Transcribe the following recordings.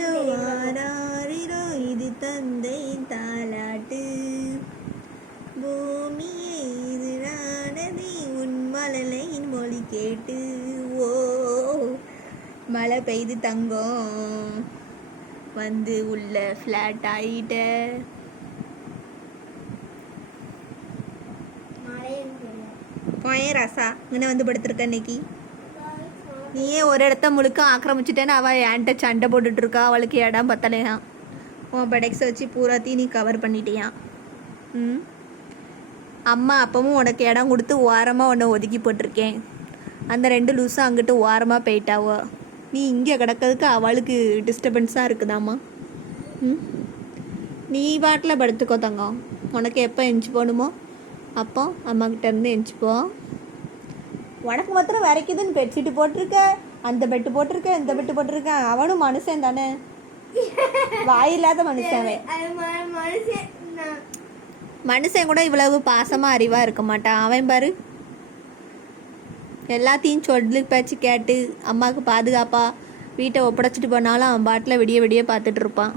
ஆரிரோ ஆராரிரோ இது தந்தை தாலாட்டு. பூமியே இது நானதி உன் மழலையின் மொழி கேட்டு. ஓ மழை பெய்து தங்கம் வந்து உள்ள ஃப்ளாட் ஆயிட்ட. போயே ராசா இங்கே வந்து படுத்திருக்க இன்னைக்கு. நீயே ஒரு இடத்த முழுக்க ஆக்கிரமிச்சிட்டேன்னு அவள் என்கிட்ட சண்டை போட்டுட்ருக்கா. அவளுக்கு இடம் பத்தலையாம். உன் பெடெக்ஸை வச்சு பூராத்தையும் நீ கவர் பண்ணிட்டியான். அம்மா அப்பவும் உனக்கு இடம் கொடுத்து ஓரமாக உன்னை ஒதுக்கி போட்டிருக்கேன். அந்த 2 லூஸும் அங்கிட்டு ஓரமாக போயிட்டாவோ. நீ இங்கே கிடக்கிறதுக்கு அவளுக்கு டிஸ்டர்பன்ஸாக இருக்குதாம்மா. நீ பாட்டில் படுத்துக்கோ தங்கம். உனக்கு எப்போ எஞ்சி போகணுமோ அப்போ அம்மாக்கிட்ட இருந்து எஞ்சிப்போ. உனக்கு மாத்திரம் வரைக்குதுன்னு பெட்ஷீட்டு போட்டிருக்க, அந்த பெட்டு போட்டிருக்க, இந்த பெட்டு போட்டிருக்க. அவனும் மனுஷன் தானே, வாயில்லாத மனுஷன். மனுஷன் கூட இவ்வளவு பாசமாக அறிவாக இருக்க மாட்டான். அவன் பாரு எல்லாத்தையும் சொல்லி பேச்சு கேட்டு அம்மாவுக்கு பாதுகாப்பா வீட்டை ஒப்படைச்சிட்டு போனாலும் அவன் பாட்டில் விடிய விடிய பார்த்துட்டு இருப்பான்.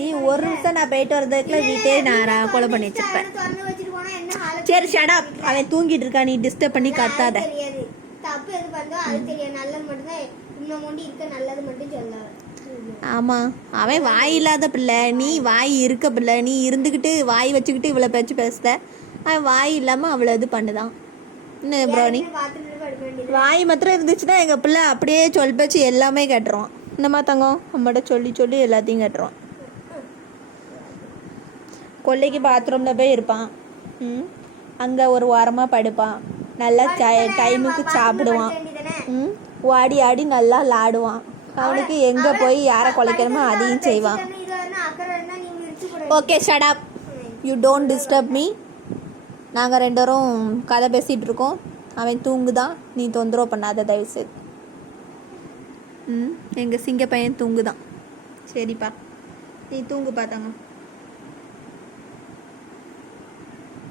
நீ ஒரு நிமிஷம் நான் போயிட்டு வரதுக்குள்ள வீட்டே நான் கொலை பண்ணி வச்சிருப்பேன். சரி ஷடப். அவன் தூங்கிட்டு இருக்கா, நீ டிஸ்டர்ப் பண்ணி கத்தாத. ஆமா அவன் வாய் இல்லாத பிள்ளை, நீ வாய் இருக்க பிள்ளை. நீ இருந்துக்கிட்டு வாய் வச்சுக்கிட்டு இவ்வளோ பேச்சு பேசுத. அவன் வாய் இல்லாமல் அவ்வளோ இது பண்ணுதான். என்ன ப்ரோனி வாய் மாத்திரம் இருந்துச்சுன்னா எங்கள் பிள்ளை அப்படியே சொல் பேச்சு எல்லாமே கேட்டுருவான். என்னம்மா தங்கம் நம்மகிட்ட சொல்லி சொல்லி எல்லாத்தையும் கேட்டுருவான். கொல்லைக்கு பாத்ரூமில் போய் இருப்பான். அங்கே ஒரு வாரமாக படுப்பான். நல்லா டைமுக்கு சாப்பிடுவான். ஓடி ஆடி நல்லா விளாடுவான். அவனுக்கு எங்கே போய் யாரை குலைக்கணுமோ அதையும் செய்வான். Okay shut you don't disturb me. நாங்கள் 2 பேரும் கதை பேசிகிட்டு இருக்கோம். அவன் தூங்குதான், நீ தொந்தரவு பண்ணாத தயவுசெய்து. எங்கள் சிங்க பையன் தூங்குதான். சரிப்பா நீ தூங்கு பார்த்தாங்க.